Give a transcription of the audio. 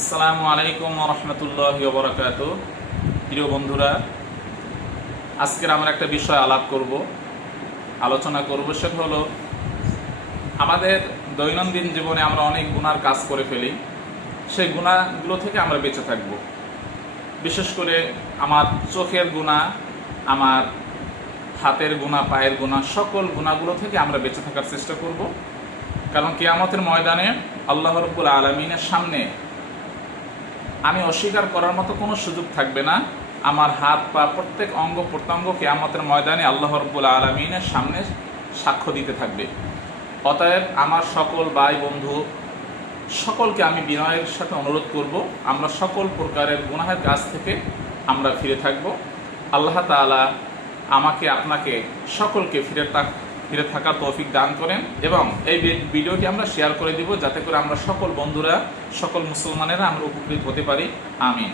আসসালামু আলাইকুম ওয়া রাহমাতুল্লাহি ওয়া বারাকাতুহু। প্রিয় বন্ধুরা, আজকের আমরা একটা বিষয় আলোচনা করব, সেটা হলো আমাদের দৈনন্দিন জীবনে আমরা অনেক গুনার কাজ করে ফেলি। সেই গুনাহগুলো থেকে আমরা বেঁচে থাকব। বিশেষ করে আমার চোখের গুনাহ, আমার হাতের গুনাহ, পায়ের গুনাহ, সকল গুনাহগুলো থেকে আমরা বেঁচে থাকার চেষ্টা করব। কারণ কিয়ামতের ময়দানে আল্লাহ রাব্বুল আলামিনের সামনে আমি অস্বীকার করার মতো কোনো সুযোগ থাকবে না। আমার হাত পা প্রত্যেক অঙ্গ প্রত্যঙ্গ কিয়ামতের ময়দানে আল্লাহ রাব্বুল আলামিনের সামনে সাক্ষ্য দিতে থাকবে। অতএব আমার সকল ভাই বন্ধু সকলকে আমি বিনয়ের সাথে অনুরোধ করব, আমরা সকল প্রকারের গুনাহের কাজ থেকে আমরা ফিরে থাকব। আল্লাহ তাআলা আমাকে আপনাকে সকলকে ফিরে থাকার তৌফিক দান করেন এবং এই ভিডিওটি আমরা শেয়ার করে দিব, যাতে করে আমরা সকল বন্ধুরা, সকল মুসলমানেরা আমরা উপকৃত হতে পারি। আমিন।